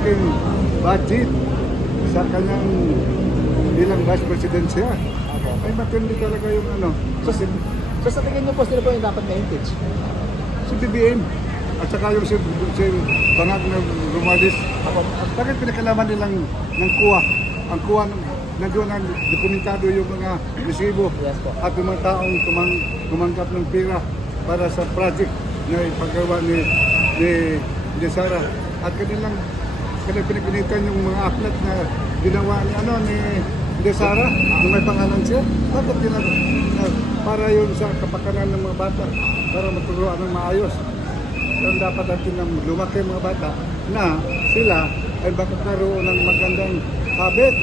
malaking budget sa kanyang bilang vice president siya. Ay matindi talaga yung ano. So sa tingin niyo po, sila po yung dapat na-impeach? Si BBM at saka yung si Bangag na Romualdez. Bakit pinakalaman nilang ng kuha? Ang kuha nandoon ang dokumentado yung mga resibo Yes po. at yung mga taong tumanggap ng pera para sa project na ipagawa ni Sara. At kanilang pinipinitan yung mga aklat na ginawa ni Sara, yung may pangalan siya. Bakit para yun sa kapakanan ng mga bata, para maturuan ng maayos. Pero dapat natin na lumaki mga bata na sila ay magkakaroon ng magandang habit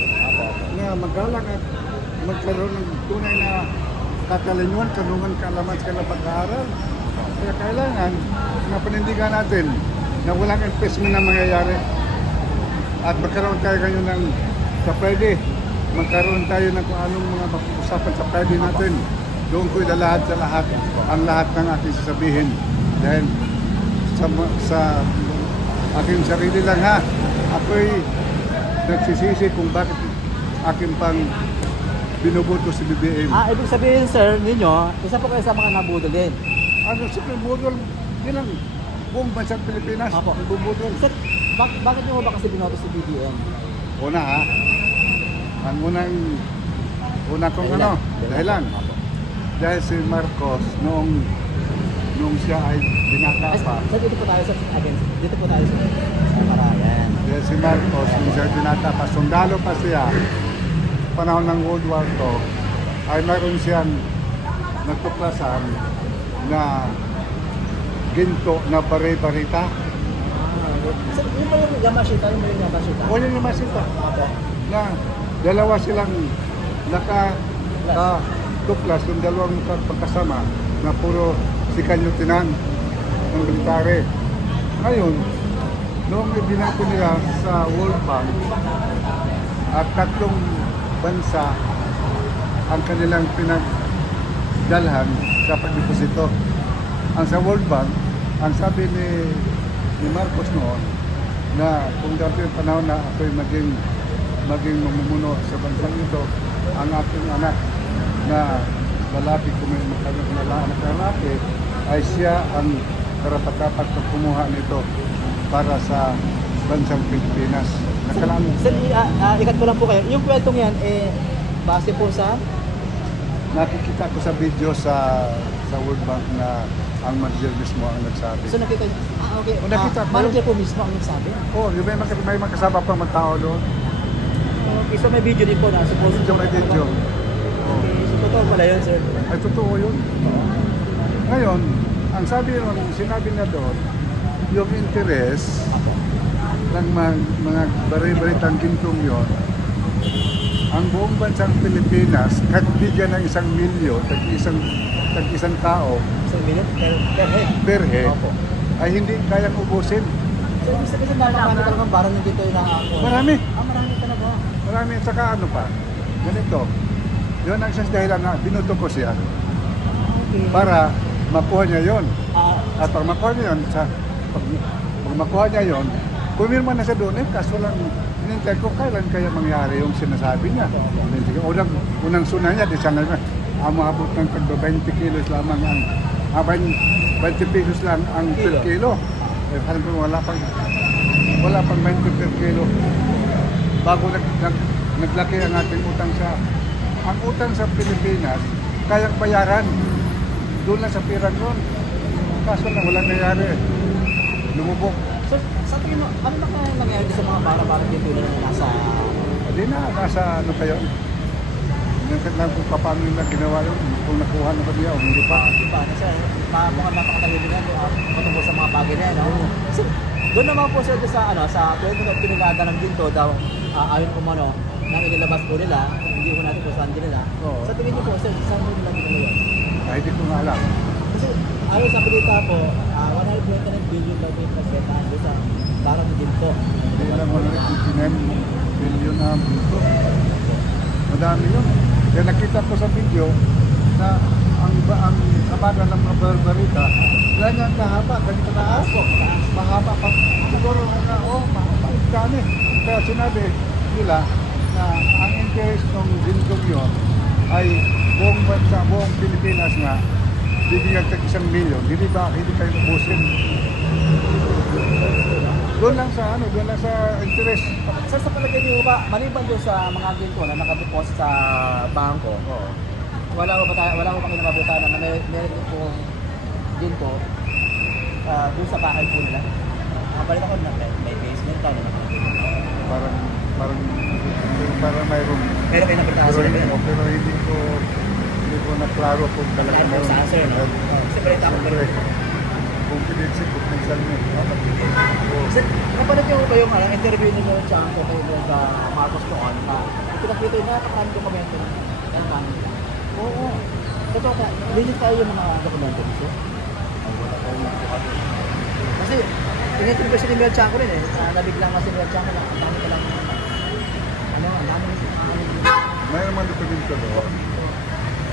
na magalang at magkaroon ng tunay na katalanyuan, kanungan, kaalaman sa kanilang pag-aaral. Kaya kailangan na panindigan natin na walang investment na mangyayari at magkaroon tayo ngayon ng sa pwede. Magkaroon tayo ng kung anong mga usapan sa pwede natin. Doon ko ilalahat sa lahat ang lahat ng ating sasabihin. Dahil sa aking sarili lang ha, ako'y nagsisisi kung bakit aking pang binubuto si BBM. Ibig sabihin sir, ninyo, isa po kayo sa mga nabudol din. Ano si bubudol, bilang buong bansang Pilipinas, Apo. bubudol. Sir, bakit niyo ba kasi binoto si BBM? Una ha, ang una kong dahilan. Dahil si Marcos noong siya ay binata pa. Sir, dito po tayo sa dito po tayo sa Marayan. Dahil si Marcos noong siya ay binata pa, sundalo pa siya, panahon ng World War II, ay mayroon siyang nagtuklasan na ginto na bare-barita. Sir, yun ba yung Yamashita? Yun ba yung Yamashita? O yun yung masita na dalawa silang nakatuklas ng dalawang pagkasama na puro si kanyutinan ng military. Ngayon, noong ibinato nila sa World Bank at tatlong bansa ang kanilang pinagdalhan sa pagdeposito. Ang sa World Bank, ang sabi ni Marcos noon na kung dati yung panahon na ako'y maging mamumuno sa bansang ito, ang aking anak na lalaki, kung may anak na lalaki, ay siya ang karapat-dapat na kumuha nito para sa bansang Pilipinas. Sir, ikat ko lang po kayo. Yung kwentong yan, base po sa? Nakikita ko sa video sa World Bank na ang manager mismo ang nagsabi. So nakita niyo? Okay. O, nakita ko. Manager po mismo ang nagsabi? Oh, yung may makasama pang mga tao doon. Okay, so may video din po na suppose. May video. Okay, so totoo pala yun, sir. Ay, totoo yun. Ngayon, ang sinabi na doon, yung interest ng mga bari-baritang gintong yon, ang buong bansang Pilipinas, kahit bigyan ng 1 milyon, tag-isang tao, Isang minute per head. per head, ay hindi kayang ubusin. So, ibig sabihin marami talagang barang na dito yung nakako. Marami. Marami talaga. Marami. At saka ano pa, ganito, yun ang isang dahilan na binuto ko siya Okay. para makuha niya yon. Ah, At pag makuha niya yun, pag makuha niya yun, pumirma na siya doon, kaso lang hinintay ko kailan kaya mangyari yung sinasabi niya. Unang suna niya, di sana umabot ng 20 kilos lamang ang 20 pesos lang ang per kilo. Eh, alam ko wala pang 20 per kilo. Bago naglaki ang ating utang ang utang sa Pilipinas, kayang bayaran. Doon lang sa pirang doon. Kaso na walang nangyari. Lumubog. so, sa tingin mo, ano na kaya nangyari sa mga bara-bara dito na nasa... Hindi na, nasa ano kayo. Nagkat lang kung paano nila ginawa yun. Kung nakuha na ba niya o hindi pa. Paano siya? Mukhang napakatahili na patungkol sa mga bagay na yan. No? So, doon naman po sir sa kwento na pinagada ng ginto daw, ayon po nang inilabas po nila, hindi po natin kung saan din nila. Oo. Sa tingin niyo po sir, saan po nila ginagawa yun? Ay, hindi ko nga alam. Kasi ayon sa balita po, 129 billion daw po yung pagkaitaan doon sa barang ginto. Hindi alam mo na 59 billion na buto. Madami yun. Kaya nakita ko sa video na ang kabaga ng mga barbarita, ganyan kahaba, ganito taas. Mahaba pa. Siguro mahaba. dami. Kaya sinabi nila na ang interest ng Gintong yun ay buong bansa, buong Pilipinas nga bibigyan tag 1 milyon. Hindi kayo ubusin. Doon lang sa interest. Sa palagay niyo ba, maliban doon sa mga ginto na nakadeposit sa bangko, Oo. wala ko ba kayo nababutan na meron po ginto doon sa bahay po nila? Nakapalit ako na may basement daw. Parang mayroon. Pero kayo napunta sa sila. Pero hindi ko na klaro kung talaga Wala meron. sa answer, no? Siyempre, tapos ba rin? Confidential mo. Kasi, napanood niyo ba yung interview ni Lord Chanco kay Lord Marcos noon na pinakita yung napakaraming dokumento ng bank nila? Oo. Totoo ka, linis tayo yung mga dokumento nito. Kasi, in-interview si Lord Chanco rin eh. Nabiglang kasi Lord Chanco na ang dami ka lang ang dami Mayroon man dokumento doon.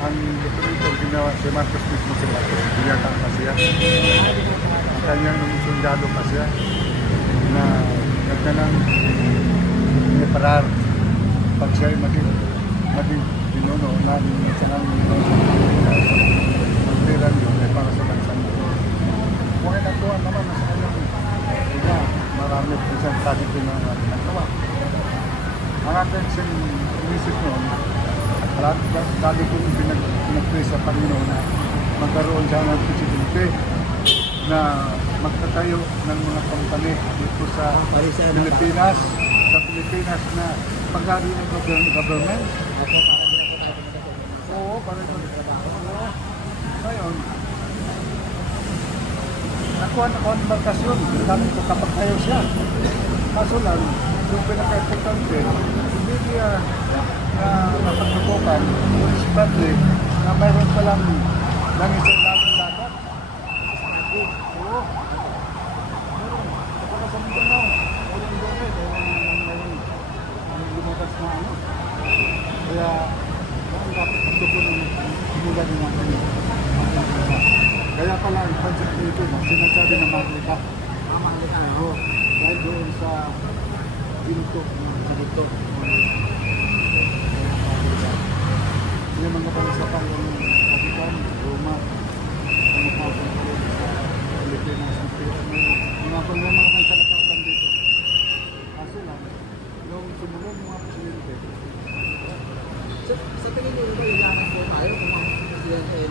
Ang dokumento ginawa si Marcos mismo si Marcos. Biyatang pa siya. Ang kanyang sundalo pa siya na nagkanang preparar pag siya ay maging pinuno na sanang magtiran yun ay para sa bansang ito. Huwag natuwa naman na sa kanyang ina. Marami po siyang sabi ko na nagtawa. Ang ating sinisip noon, lagi kong pinag-pray sa Panginoon na magkaroon siya ng presidente na magtatayo ng mga company dito sa Pilipinas. Sa Pilipinas na pag-ari ng government. Oo, para ito. Ngayon, nakuha na ang bakasyon. Dami ko kapag tayo siya. Kaso lang, yung pinaka-importante, hindi niya na napagtutukan, Police Bradley, na mayroon palang langis sa ilalim dagat. Oo. Meron. Kapag sa Mindanao, walang doon mayroon lumagas na ano. Kaya, ang dapat ito po ng himula din natin. Kaya pala, ang concept nito, sinasabi na mahalika. Mahalika, Oo. Dahil doon sa ginto, ginto. Yung mga bansa pang Vatican, Roma, ang mga sa Pilipinas, mga bansa na dito. Kaso lang, yung sumunod mga presidente, sa tingin niyo ba ilan po tayo kung ang presidente ay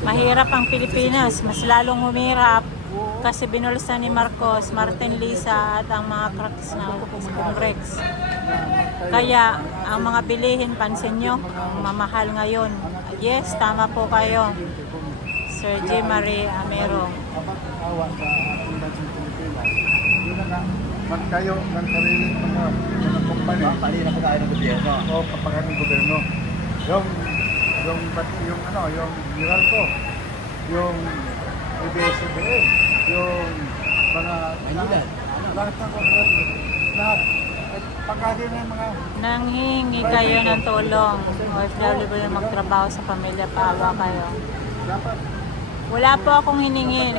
Mahirap ang Pilipinas, mas lalong humirap kasi binulsa ni Marcos, Martin Lisa at ang mga cracks na Congress. Kaya ang mga bilihin, pansin nyo, ang mamahal ngayon. Yes, tama po kayo, Sir J. Marie Amero. abang awa sa ating bansang Pilipinas, yun na nga, magtayo ng sariling mga kumpanya Palina po tayo ng gobyerno. o kapag ng gobyerno. Yung Meralco, yung ABS-CBN, yung mga Maynila. lahat ng gobyerno, lahat. Pagkali na yung mga Nanghingi kayo ng tulong. OFW ba yung magtrabaho sa pamilya, paawa kayo. dapat Wala po akong hiningi.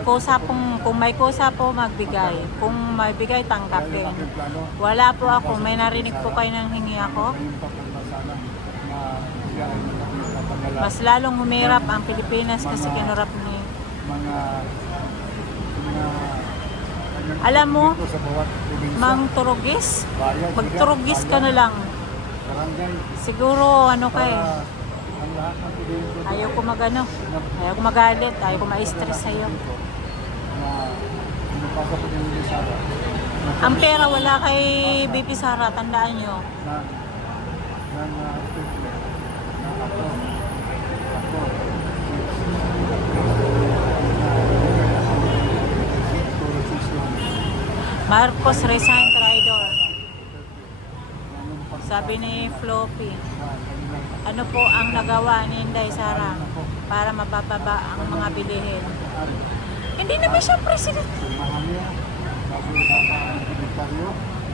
Kung may kusa po, magbigay. Kung may bigay, tanggapin. ating plano. Wala po ako. May narinig po kayo ng hingi ako. Ngayon pa po na sana na siya ay nakapagala Mas lalong humirap ang Pilipinas kasi kinurap ni... mga Alam mo, dito sa bawat probinsya, Mang Turugis, bayan, magturugis ka na lang. barangay, Siguro, ano ka eh. para ang lahat ng probinsya Ayaw ko magano. Ayaw ko magalit. Ayaw ko ma-stress sa'yo. na pinapasa po yung Lisara Ang pera wala kay BP Sara. Tandaan nyo. na temple na ako Marcos resign traidor. Sabi ni Floppy. Ano po ang nagawa ni Inday Sara para mabababa ang mga bilihin? Hindi naman siya president. Mahamya bago nakakalitaryo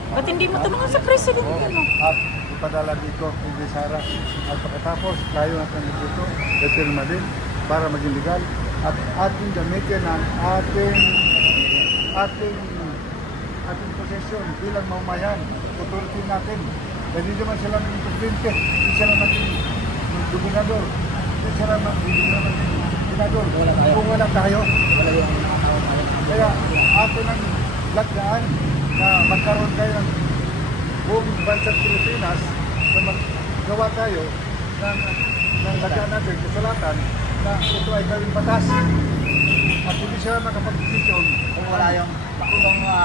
Ba't hindi mo tulungan sa president mo? at ipadala dito kay Lisara at pagkatapos tayo natin dito determa din para maging legal at ating gamitin ang ating posisyon bilang mamamayan, authority natin. Hindi naman sila naging presidente, hindi sila naging gobernador, hindi sila naging senador. Kung wala tayo, Wala yung nakakawang ngayon. kaya atin ang lagdaan na magkaroon tayo ng buong bansang Pilipinas na maggawa tayo ng lagdaan natin, kasulatan na ito ay gawing batas. At hindi sila makapag-desisyon Kung wala yung ating mga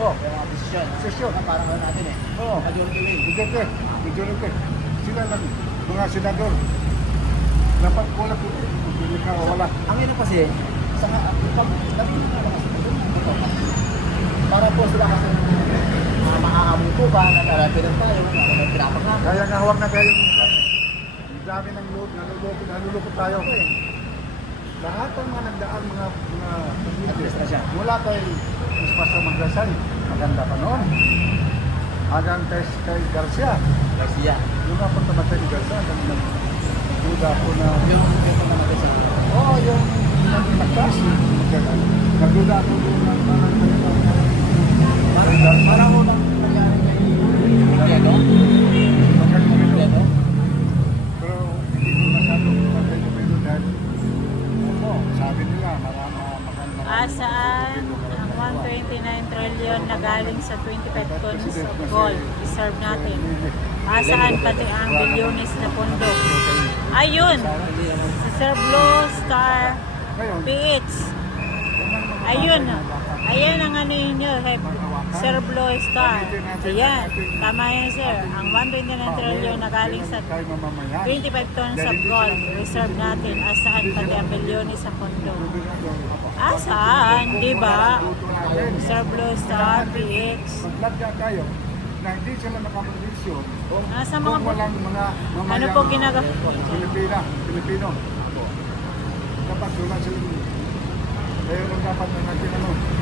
yung mga desisyon. Desisyon. Na parang ano natin Oo. Majority rule. Majority. Sila lang, mga senador. Dapat wala po. Hindi ka wala. Ang ino kasi, para po sila kasi makakamuto ba na tarapinan tayo, na pinapangako. Kaya nga huwag na kayo. Ang dami ng load, nalulukot tayo. Lahat ng mga nagdaan, mga Administrasyon. mula kay Espasa Magdasal, maganda pa noon. Hanggang kay Garcia. Garcia. Yung nga pagkamatay ni Garcia, nagduda ako na... Yung naman sa... Oo, yung nagtakas. Nagduda ako doon na Parang unang nangyari kay Diego. Diego. pero hindi ko masyadong patay ko pero dahil sabi nila maganda. Asaan ang 129 trillion na galing sa 25 tons of gold reserve natin? Asaan pati ang bilyones na pondo? Ayun, si Sir Blue Star Ngayon, PH. Ayun, ayan ang ano yun yun, Sir Blue Star. Ayan, tama yan sir. Ang 129 trillion na galing sa tayo mamamayan. 25 tons of gold reserve natin. Asaan pati ang bilyones sa pondo? Asaan, di ba? Sir Blue Star PH. Maglagya tayo na hindi sila nakapagdesisyon Nasa kung mga walang mga mamayang ano po ginagawa? Pilipino. Dapat wala silang kaya lang dapat na natin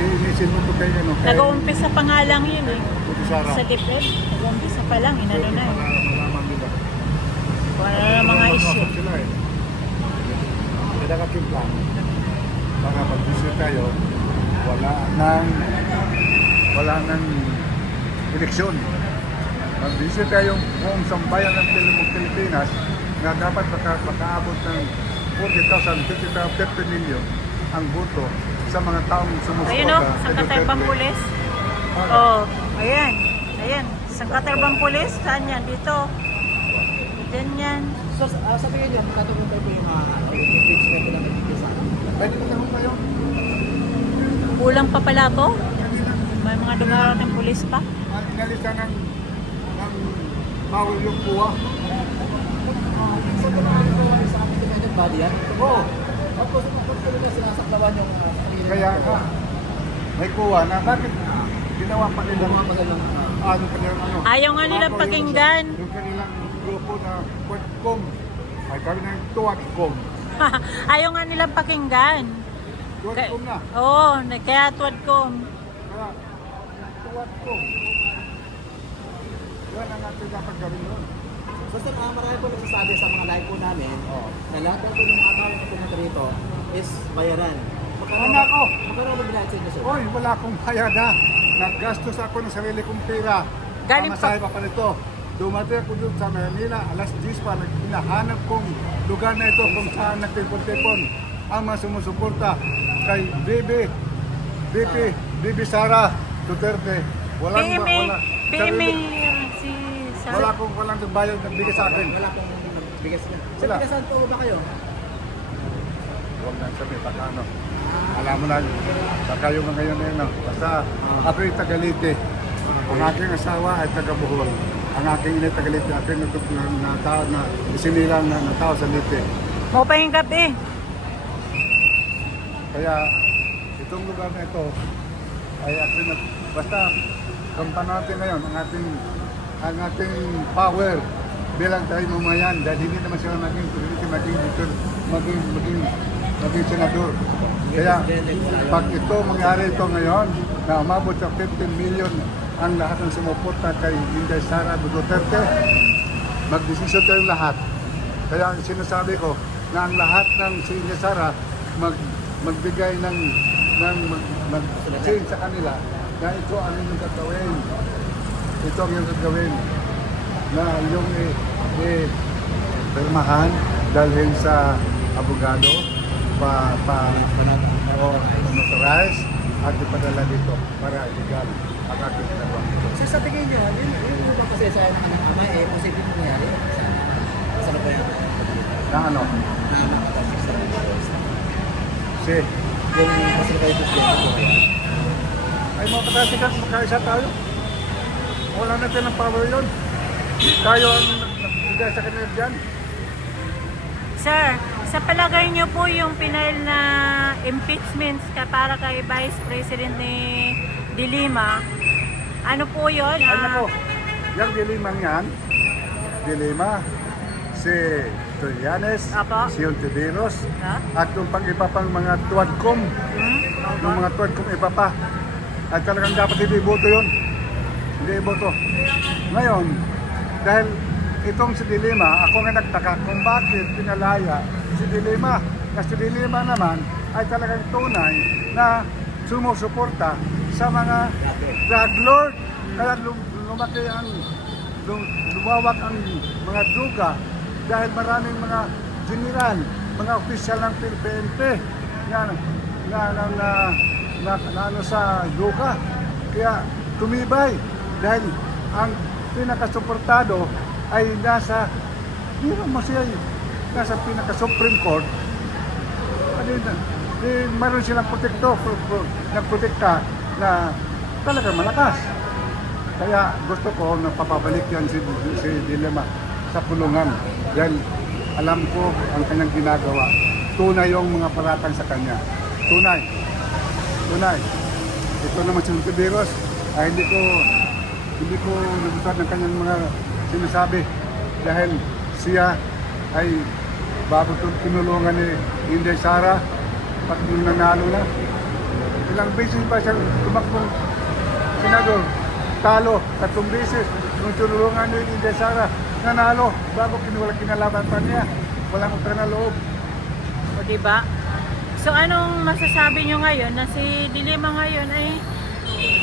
inisin mo ito kayo Nag-uumpisa pa nga lang yun eh. Sara. Sa DepEd, nag-uumpisa pa lang, inano na eh. Malaman nila. Kung ano na mga issue. Sila eh. Kaya kakimpa. Baka pag-desisyon tayo, wala nang eleksyon. Mag-desisyon tayo buong sambayan ng Pilipinas na dapat makaabot ng 40,000, 50 million ang boto sa mga taong sumusuporta. Ayun o, Sangkatarbang Pulis. Oh, ayan. Ayan, Sangkatarbang Pulis. Saan yan? Dito. Diyan yan. So, sa tingin niyo, magkatulong tayo po yung mga impeachment na nagkikisa. Pwede mo naman kayo. Kulang pa pala to. May mga dumarating pulis pa. Inalita ng bawal yung kuha. Sa tingin sa independent body yan? Oo. Tapos, kung na sinasaklawan yung Kaya may kuha na bakit ginawa pa nila magalang ano pa nila ano. Ayaw nga nilang Bago pakinggan. Yung kanilang grupo na Quadcom. Ay kami ng Tuwagcom. Ayaw nga nilang pakinggan. Tuwagcom na. Oo, kaya tuwadcom. Kaya Tuwagcom. Yan ang natin dapat gawin nun. So, sir, marami po nagsasabi sa mga live po namin na lahat ng po ng mga tao na pumunta rito is bayaran. Anak ko! Magkano ba binayad sa inyo, sir? Oy, wala akong bayada. Naggastos ako ng sarili kong pera. Galing pa- Pamasahe pa nito. Dumating ako doon sa Manila, alas 10 pa, hinahanap kong lugar na ito kung saan nagtipon-tipon ang mga sumusuporta kay Bibi Sara Duterte. Walang PMA, si walang nagbayad nagbigay sa akin. Wala pong bigas na. Sir, Wala. bigasan po ba kayo? Huwag na sabihin, baka ano. Alam mo na, baka yung mga ngayon na basta ako yung Tagalite. Ang aking asawa ay taga Bohol. Ang aking ina Tagalite, ako yung na tao na isinilang na tao sa Lite. Mo pa yung gabi. Kaya itong lugar na ito ay aking basta kampan natin ngayon ang ating power bilang tayo mamayan dahil hindi naman sila maging senador. Kaya pag ito mangyari ito ngayon na umabot sa 15 million ang lahat ng sumuporta kay Inday Sara Duterte, magdesisyon tayong lahat. Kaya sinasabi ko na ang lahat ng si Inday Sara magbigay ng mag-change sa kanila na ito ang inyong gagawin. Ito ang inyong gagawin na yung permahan dalhin sa abogado notarize at ipadala dito para legal ang aking ginagawa. So sa tingin nyo, yung ba kasi sa anak ng ama, posible nangyari sa ano ba yan? Na ano? Na makatapos sa Si, yung kasi kayo presidente. ay mga katasikat, magkaisa tayo. Wala natin ang power yun. Tayo ang nagbigay sa kanila dyan. Sir, sa palagay niyo po yung pinail na impeachment para kay Vice President ni De Lima, ano po yun? Ano ko, yung dilimang yan, dilima, si Trillanes, Apo. si Ontiveros, Ha? at yung pang iba pang mga tuwadkom, yung mga tuwadkom iba pa. At talagang dapat hindi iboto yun. Hindi iboto. Ngayon, dahil itong si Dilima, ako nga nagtaka kung bakit pinalaya si Dilima. Kasi si Dilima naman ay talagang tunay na sumusuporta sa mga drug lord. Kaya lumaki ang, lumawak ang mga druga dahil maraming mga general, mga opisyal ng PNP na ano sa druga. Kaya tumibay dahil ang pinakasuportado ay nasa, hindi mo siya nasa pinaka-Supreme Court. Mayroon silang nagprotekta na talagang malakas. Kaya gusto ko na papabalik yan si Dilima sa kulungan. Dahil alam ko ang kanyang ginagawa. Tunay yung mga paratang sa kanya. Tunay. Tunay. Ito naman si Ontiveros ay hindi ko nagustuhan ng kanyang mga sinasabi dahil siya ay bago tinulungan ni Inday Sara pag nung nanalo na. Ilang beses pa siyang tumakbong senador, talo, 3 beses. Nung tinulungan ni Inday Sara, nanalo bago kinalaban pa niya. Walang utang na loob. O diba? So anong masasabi nyo ngayon na si Dilima ngayon ay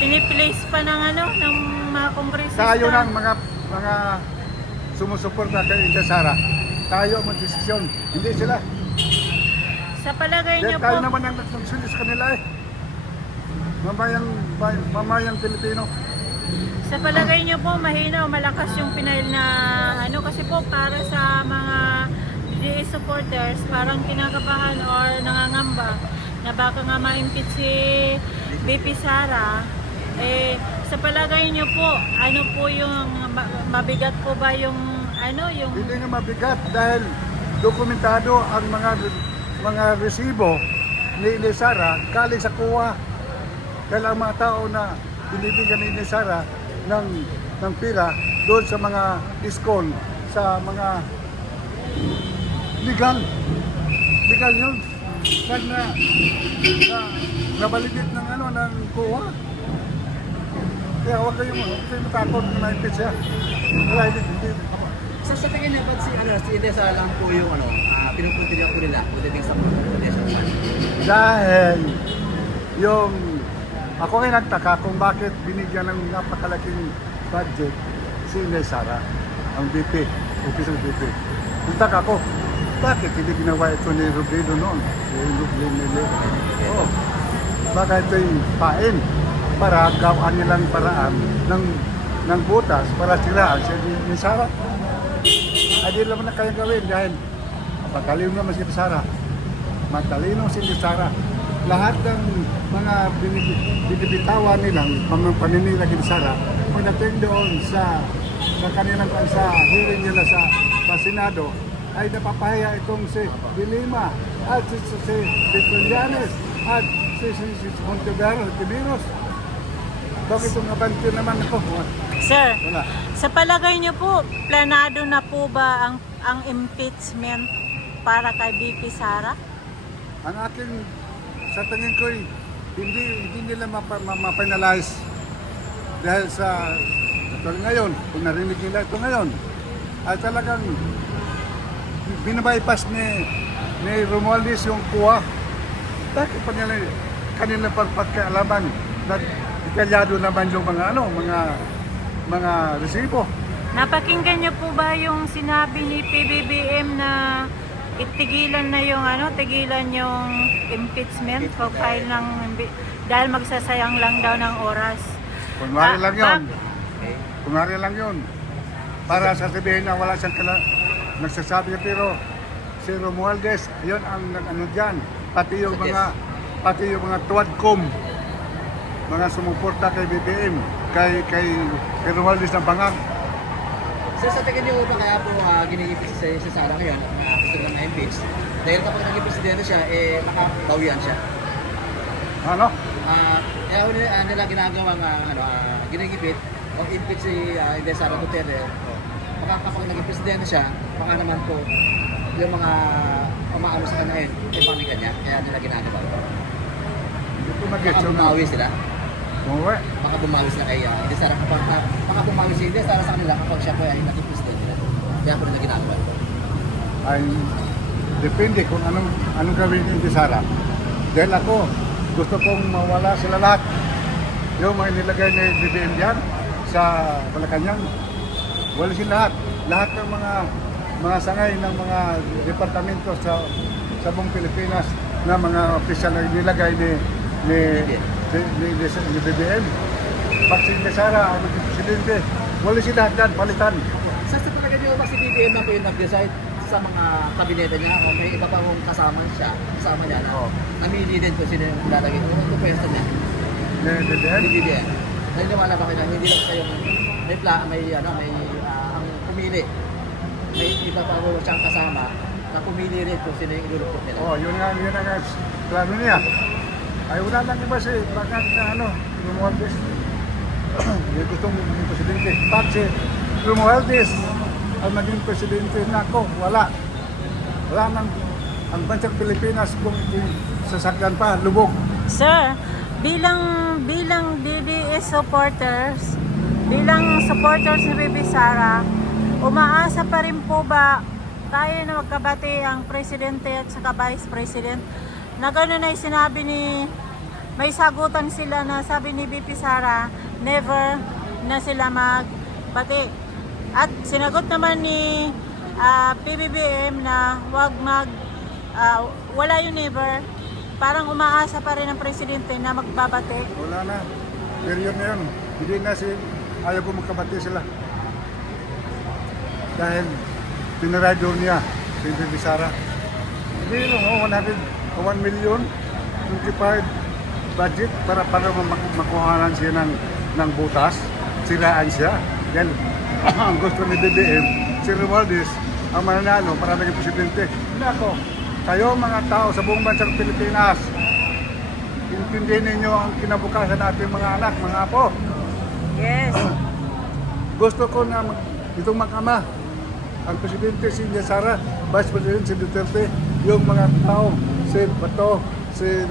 piniplace pa ng ng mga kongresista? Tayo ng mga sumusuporta kay Inday Sara. Tayo ang magdesisyon, hindi sila. Sa palagay nyo Dahil po, tayo naman ang nagsulis sa kanila eh. Mamayang Pilipino. sa palagay nyo po, mahina o malakas yung pinail na kasi po para sa mga DDS supporters, parang kinakabahan or nangangamba na baka nga ma-impeach si BP Sara. Sa palagay nyo po, ano po yung mabigat po ba yung yung Hindi nga mabigat dahil dokumentado ang mga resibo ni Inday Sara galing sa kuwa. Dahil ang mga tao na binibigyan ni Inday Sara ng pira doon sa mga iskon, sa mga legal yun. Dahil na nabaligid ng kuwa. Kaya huwag kayong matakot na ma-impeach siya. Wala, hindi. Sa tingin niyo ba si Inday Sara lang po yung pinupuntirya po nila pagdating sa mga contestation? Dahil yung ako ay nagtaka kung bakit binigyan ng napakalaking budget si Inday Sara, ang VP, Office of VP. Nagtaka ko, bakit hindi ginawa ito ni Robredo noon? Baka ito'y pain para gawaan nilang paraan ng butas para siraan si Inday Sara. Ay di naman na kaya gawin dahil matalino naman si Sara. Matalino si Sara. Lahat ng mga binibitawan nilang paninira kay Sara, pagdating doon sa kanilang sa hearing nila sa Senado, ay napapahiya itong si Dilima at si Trillanes at si Ontiveros. Bakit itong abante naman ako? Sir, Wala. sa palagay niyo po, planado na po ba ang impeachment para kay BP Sara? Ang aking, sa tingin ko, hindi nila mapinalize dahil sa ito ngayon, kung narinig nila ito ngayon, ay talagang binabypass ni Romualdez yung kuha. Bakit pa nila kanilang pagpagkaalaman na detalyado naman yung mga mga resibo. Napakinggan niyo po ba yung sinabi ni PBBM na itigilan na yung tigilan yung impeachment o file ng dahil magsasayang lang daw ng oras. Kunwari lang yun. Okay. Kunwari lang yun. Para sasabihin na wala siyang nagsasabi ka, pero si Romualdez, yun ang dyan. Pati yung mga tuwadcom, mga sumuporta kay BBM, kay Romualdez ng Bangag. So sa tingin niyo ba kaya po ginigipit si Sara ngayon na gusto lang na-impeach? Dahil kapag naging presidente siya, makabawian siya. Ano? Kaya nila ginagawang ginigipit o impeach si Sara Duterte. Kapag naging presidente siya, baka naman po yung mga umaano sa kanya ipanigan niya. Kaya nila ginagawa. Hindi ko Baka mag-gets yun. bumawi sila. Umuwi. Baka bumawi sila kay Sara. Baka bumawi si Sara sa kanila kapag siya po ay naging presidente nila. Kaya po nila ginagawa. Ay, depende kung anong gawin ni Sara. Dahil ako, gusto kong mawala sila lahat. Yung mga nilagay ni BBM diyan sa Malacanang, wala sila lahat. Lahat ng mga sangay ng mga departamento sa buong Pilipinas na mga opisyal na nilagay ni BBM. Pag si Sara ang naging presidente, wala sila lahat dyan, palitan. Sa talaga niyo ba si BBM na po yung nag-decide sa mga kabinete niya o may iba pa kong kasama niya na namili din kung sino yung lalagay ko. Ano pwesto niya? Ni BBM? Si BBM. Naniniwala ba kayo na hindi lang siya yung may ang pumili. May iba pa ko siyang kasama na pumili rin kung sino yung ilulupot nila. Yun nga plano niya. Ay, wala lang iba siya, bakit na Romualdez. Hindi gustong maging presidente. Pag si Romualdez ang naging presidente na ako, wala nang ang bansang Pilipinas kung sasakyan pa, lubog. Sir, bilang DDS supporters, bilang supporters ni Bibi Sara, umaasa pa rin po ba tayo na magkabati ang presidente at saka vice president na gano'n ay sinabi may sagutan sila na sabi ni Bibi Sara, never na sila magbati. At sinagot naman ni PBBM na wala yung never. Parang umaasa pa rin ang presidente na magbabate. Wala na. Period na yun. Hindi na ayaw ko magkabati sila. Dahil pinarado niya si Bibi Sara. Hindi lang, 1 million, 25 budget para makuhanan siya ng butas. Siraan siya. Yan. Ang gusto ni BBM, si Romualdez, ang mananalo para maging presidente. Hindi ako. Kayo mga tao sa buong bansang Pilipinas, intindihin ninyo ang kinabukasan natin mga anak, mga apo. Yes. Gusto ko na itong mag-ama, ang presidente si Sara, vice president si Duterte, yung mga tao, si Bato, si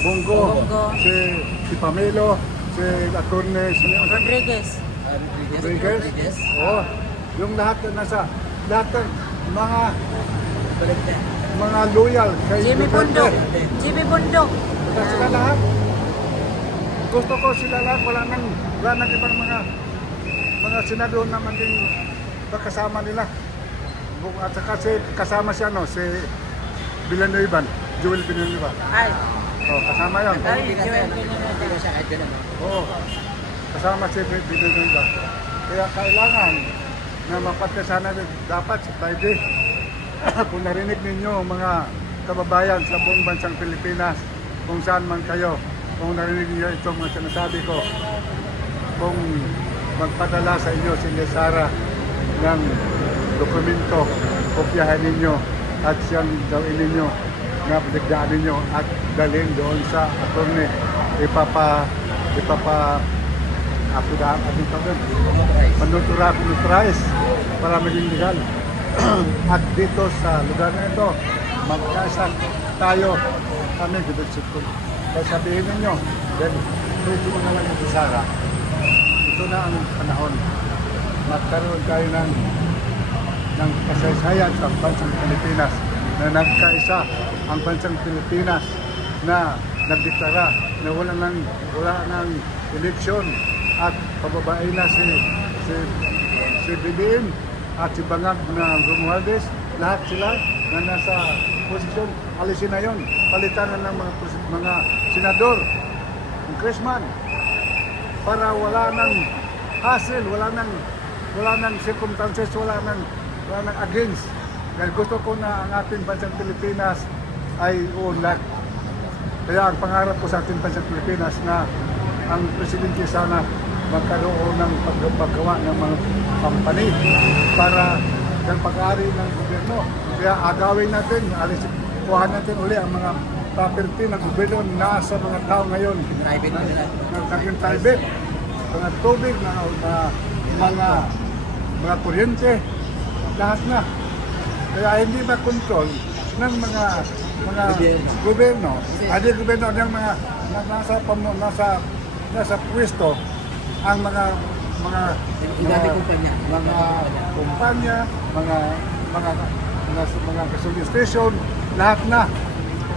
Bongo, si Pamelo, si Atty. Rodriguez. Rodriguez. Yung lahat na lahat ng mga loyal kay Jimmy Bundok. Sila lahat. Gusto ko sila lahat, wala nang ibang mga senador na maging kasama nila. At saka kasama siya si Villanueva, Joel Villanueva. Ay. Kasama yan. Hindi ko siya kahit ganun. Kasama si Villanueva. Kaya kailangan na mapagkasana dapat sa Friday. Kung narinig ninyo mga kababayan sa buong bansang Pilipinas, kung saan man kayo, kung narinig niyo itong mga sinasabi ko, kung magpadala sa inyo si Sara ng dokumento, kopyahan ninyo at siyang gawin ninyo na bigdaan ninyo at dalhin doon sa attorney, panuturize para maging legal. At dito sa lugar na ito, magkasa tayo kami dito. Kaya sabihin ninyo, then pwede mo naman yung Sara. Ito na ang panahon. Magkaroon tayo ng kasaysayan sa bansang Pilipinas na nagkaisa ang bansang Pilipinas na nagdeklara na wala nang eleksyon at pababain na si BBM at si Bangag na Romualdez, lahat sila na nasa posisyon, alisin na yon, palitan na ng mga senador, congressman, para wala nang hassle, wala nang circumstances, wala nang against. Dahil gusto ko na ang ating bansang Pilipinas ay uunlad. Kaya ang pangarap ko sa ating bansang Pilipinas na ang presidente sana magkaroon ng paggawa ng mga company para ng pag-aari ng gobyerno. Kaya agawin natin, kuha natin uli ang mga property ng gobyerno na nasa mga tao ngayon. Private na nila. Naging private, mga tubig, mga kuryente, lahat na. Kaya hindi makontrol ng mga gobyerno, hindi gobyerno ng mga nasa pwesto ang mga kumpanya, mga gasoline station, lahat na.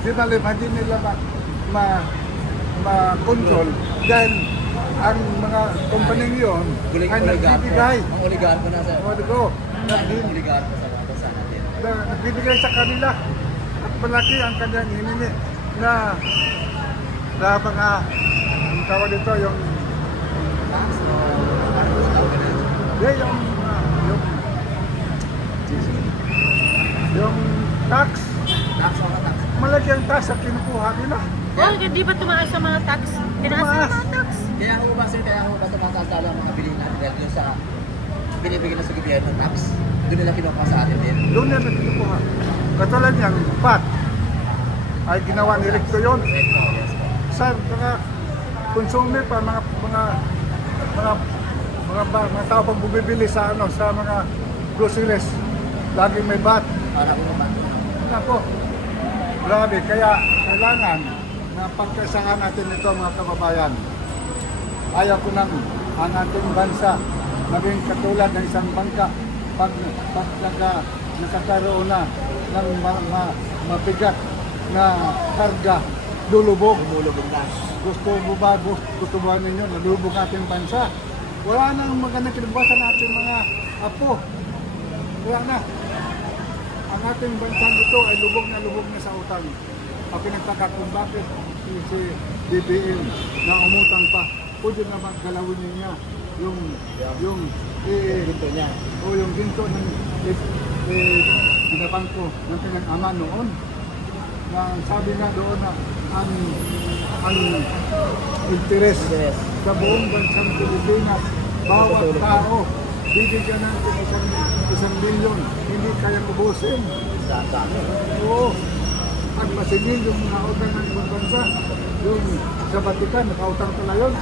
Di ba hindi nila ma-control dahil ang mga kumpanyang yun ay nagbibigay. Ang oligarko na sa oligarko sa bansa natin. Nagbibigay sa kanila at malaki ang kanyang hinini na mga ang tawag dito yung tax. Malaki ang tax at kinukuha nila. Oh, hindi ba tumaas sa mga tax? Tinaas sa mga tax. Kaya ho ba tumataas lalo ang mga bilhin natin dahil doon sa binibigyan na sa gobyerno tax? Doon nila kinuha sa atin din. Doon na kinukuha. Katulad niyang VAT ay ginawa ni Recto yun. Sa mga consumer pa, mga tao pang bumibili sa mga groceries, laging may VAT. Para ko naman. Nako, grabe. Kaya kailangan na pagkasaan natin ito mga kababayan. Ayaw ko nang ang ating bansa maging katulad ng isang bangka pag nakakaroon na ng mabigat na karga, lulubog. Gusto ba ninyo nalubog ating bansa? Wala nang magandang kinabukasan natin mga apo. Wala na. Ang ating bansang ito ay lubog na sa utang. Ang pinagtaka kung bakit si BBM na umutang pa, pwede naman galawin niya yung ginto niya. O yung ginto ng pinabangko ng kanyang ama noon. Na sabi nga doon na ang interes sa buong bansang Pilipinas, bawat tao, bibigyan natin isang milyon, hindi kayang ubusin. Oo. Pag masingil yung mga utang ng ibang bansa, yung sa Vatican, nakautang pala yun.